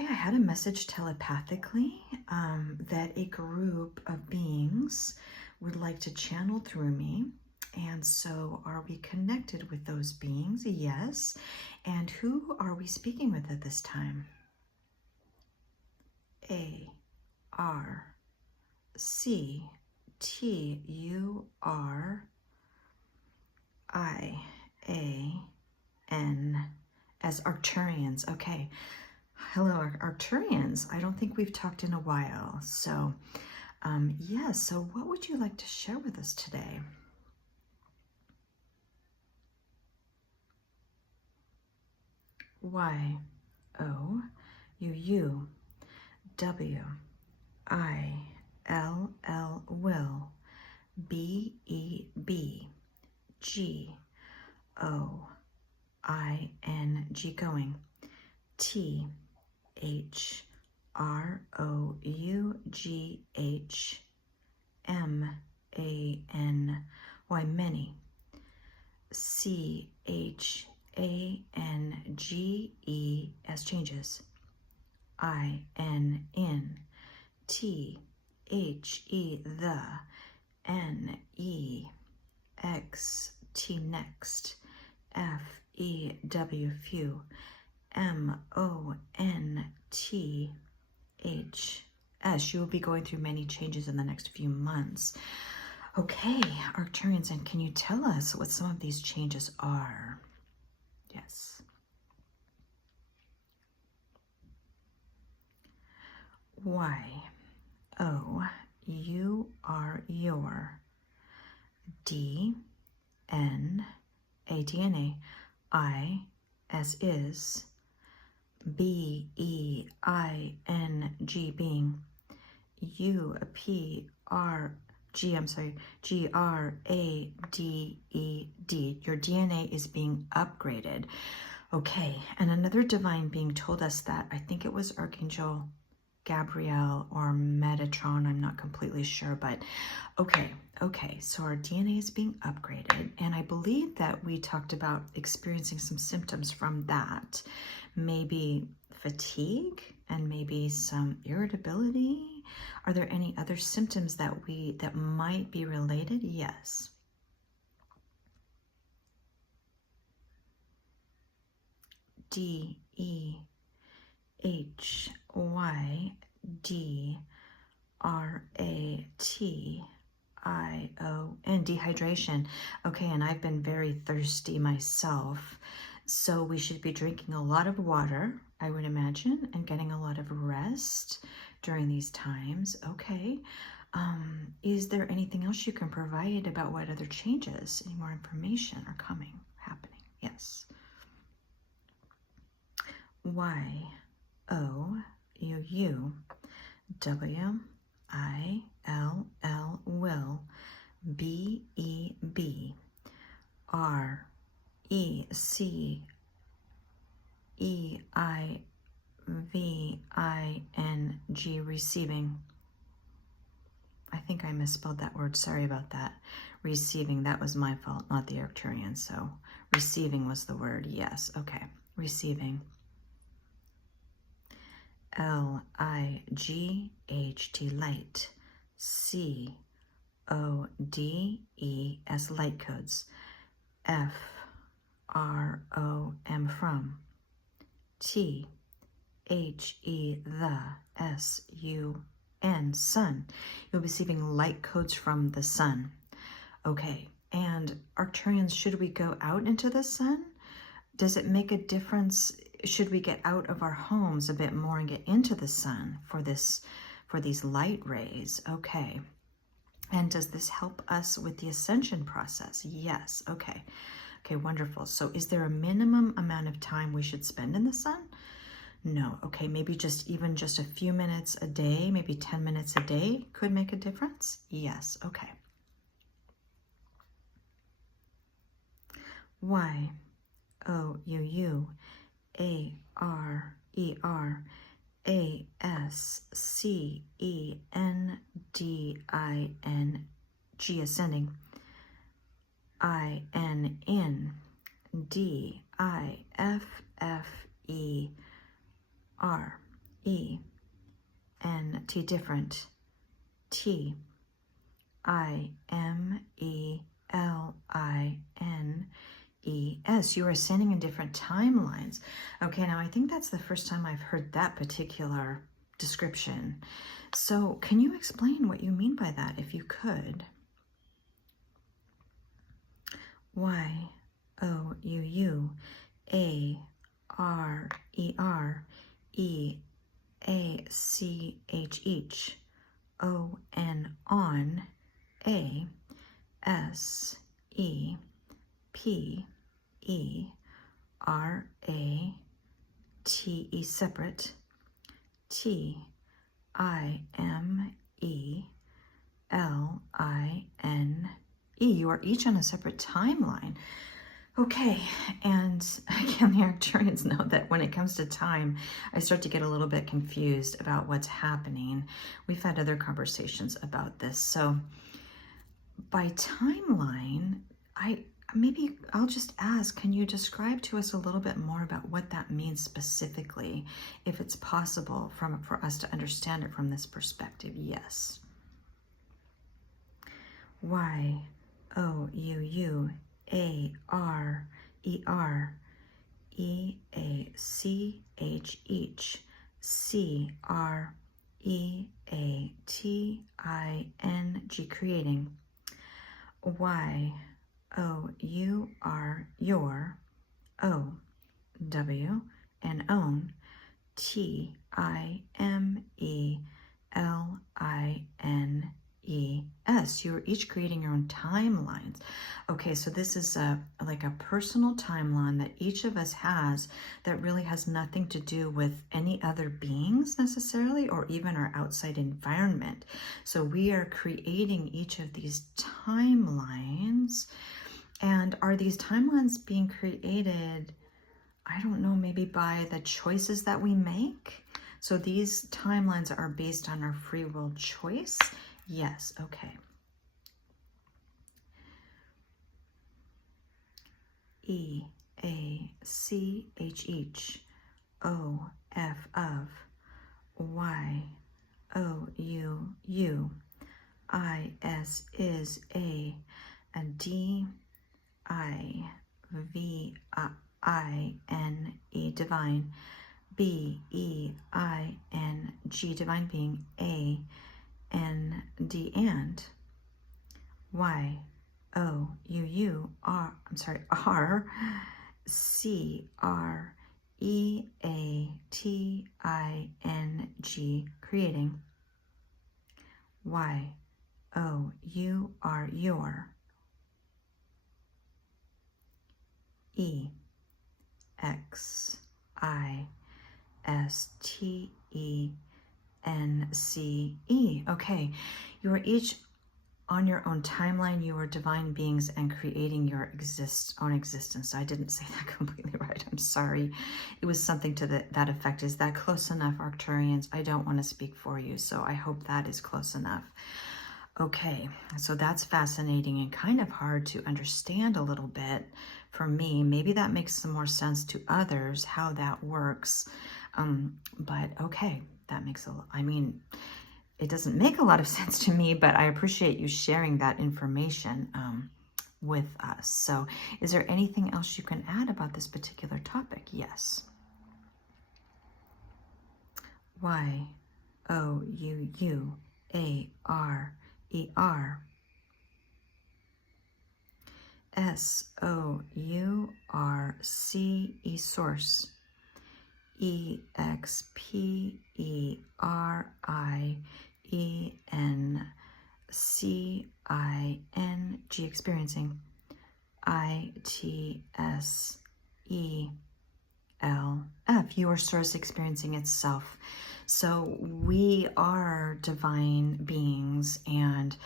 Okay, I had a message telepathically that a group of beings would like to channel through me. And so are we connected with those beings? Yes. And who are we speaking with at this time? Arcturian as Arcturians. Okay. Hello, Arcturians. I don't think we've talked in a while. So, yes. So what would you like to share with us today? YOUWILL will BEBGOING going THROUGHMANY CHANGE as changes INNTHE the NEXT next FEW few MONTHS. You will be going through many changes in the next few months. Okay, Arcturians, and can you tell us what some of these changes are? Yes. YOU are your DNA I as is BEING being GRADED. Your DNA is being upgraded. Okay, and another divine being told us that, I think it was Archangel Gabriel or Metatron, I'm not completely sure, but okay, so our DNA is being upgraded, and I believe that we talked about experiencing some symptoms from that, maybe fatigue and maybe some irritability. Are there any other symptoms that might be related? Yes. DEHYDRATION. Dehydration. Okay, and I've been very thirsty myself, so we should be drinking a lot of water, I would imagine, and getting a lot of rest during these times. Okay. Is there anything else you can provide about what other changes, any more information are happening? Yes. YOUWILL will BEBRECEIVING receiving. I think I misspelled that word. Sorry about that. Receiving, that was my fault, not the Arcturian. So receiving was the word. Yes. Okay. Receiving. LIGHT, light. CODE as light codes. FROM from. THE the SUN sun. You'll be receiving light codes from the sun. Okay, and Arcturians, should we go out into the sun? Does it make a difference? Should we get out of our homes a bit more and get into the sun for these light rays? Okay. And does this help us with the ascension process? Yes. Okay. Okay, wonderful. So is there a minimum amount of time we should spend in the sun? No. Okay, maybe even just a few minutes a day, maybe 10 minutes a day could make a difference? Yes. Okay. YOUWARASCENDING ascending. INNDIFFER E, N, T, different, T, I, M, E, L, I, N, E, S. You are ascending in different timelines. Okay, now I think that's the first time I've heard that particular description. So can you explain what you mean by that, if you could? Y, O, U, U, A, R, E, R, E, A, C, H, each, O, N, on, A, S, E, P, E, R, A, T, E, separate, T, I, M, E, L, I, N, E. You are each on a separate timeline. Okay, and again, the Arcturians know that when it comes to time, I start to get a little bit confused about what's happening. We've had other conversations about this. So by timeline, maybe I'll just ask, can you describe to us a little bit more about what that means specifically, if it's possible for us to understand it from this perspective? Yes. Y, O, U, U, A, R, E, R, E, A, C, H, each, C, R, E, A, T, I, N, G, creating. Y, O, U, R, your, O, W, and own, T, I, M, E, L, I, N, E, S. You are each creating your own timelines. Okay, so this is like a personal timeline that each of us has that really has nothing to do with any other beings necessarily, or even our outside environment. So we are creating each of these timelines. And are these timelines being created, I don't know, maybe by the choices that we make? So these timelines are based on our free will choice? Yes, okay. E, A, C, H, each, O, F, of, Y, O, U, U, I, S, is, A, and D, I, V, I, N, E, divine, B, E, I, N, G, divine being, A, N, D, and, Y, O, U, U, R, R, C, R, E, A, T, I, N, G, creating. Y, O, U, R, your. E, X, I, S, T, E, N, C, E. Okay, you are each on your own timeline. You are divine beings and creating your own existence. I didn't say that completely right. I'm sorry. It was something to that effect. Is that close enough, Arcturians? I don't want to speak for you, so I hope that is close enough. Okay, so that's fascinating and kind of hard to understand a little bit for me. Maybe that makes some more sense to others, how that works. But okay, that makes it doesn't make a lot of sense to me, but I appreciate you sharing that information with us. So is there anything else you can add about this particular topic? Yes. Y, O, U, U, A, R, E, R, S, O, U, R, C, E, source, E, X, P, E, R, I, E, N, C, I, N, G, experiencing, I, T, S, E, L, F, your source experiencing itself. So we are divine beings, and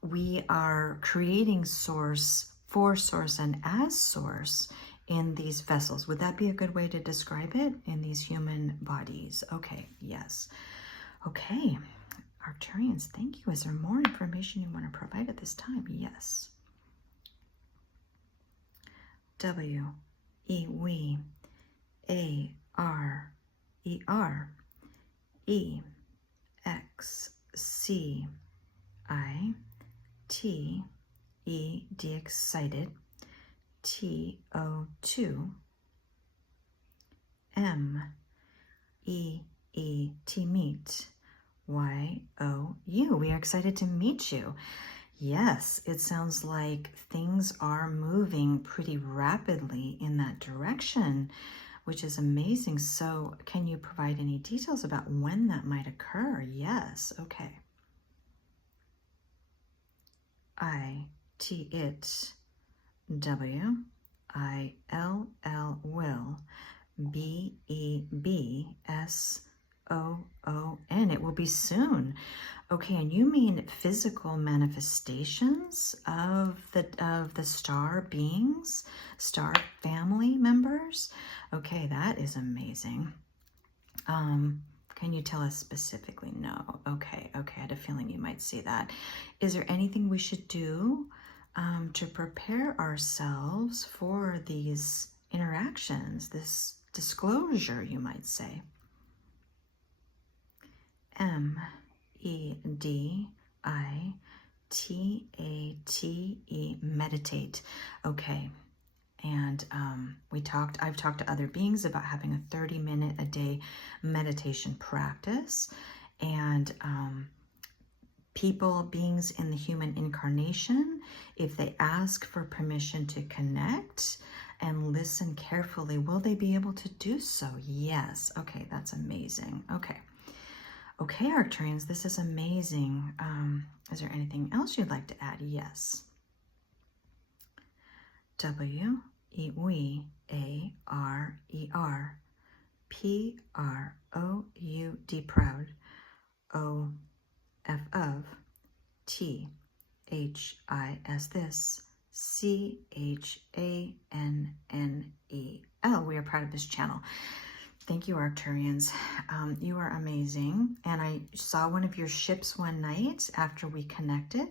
we are creating source, for source, and as source in these vessels. Would that be a good way to describe it? In these human bodies. Okay, yes. Okay, Arcturians, thank you. Is there more information you want to provide at this time? Yes. W, E, we, A, R, E, R, E, X, C, I, T, E, D, excited, T, O, 2, M, E, E, T, meet, Y, O, U. We are excited to meet you. Yes, it sounds like things are moving pretty rapidly in that direction, which is amazing. So can you provide any details about when that might occur? Yes, okay. I, T, it, W, I, L, L, will, B, E, B, S, O, O, N. It will be soon. Okay, and you mean physical manifestations of the star beings, star family members? Okay, that is amazing. Can you tell us specifically? No. Okay, I had a feeling you might say that. Is there anything we should do to prepare ourselves for these interactions, this disclosure, you might say? M, E, D, I, T, A, T, E, meditate. Okay. And I've talked to other beings about having a 30-minute a day meditation practice. And beings in the human incarnation, if they ask for permission to connect and listen carefully, will they be able to do so? Yes. Okay, that's amazing. Okay, Arcturians, this is amazing. Is there anything else you'd like to add? Yes. W, E, we, A, R, E, R, P, R, O, U, D, proud, O, F, of, T, H, I, S, this, C, H, A, N, N, E, L. We are proud of this channel. Thank you, Arcturians. You are amazing. And I saw one of your ships one night after we connected,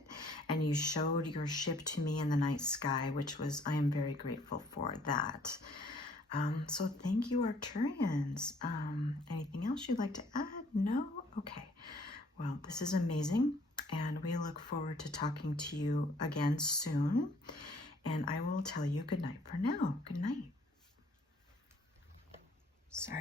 and you showed your ship to me in the night sky, which was, I am very grateful for that. So thank you, Arcturians. Anything else you'd like to add? No? Okay. Well, this is amazing, and we look forward to talking to you again soon. And I will tell you good night for now. Good night. Sorry.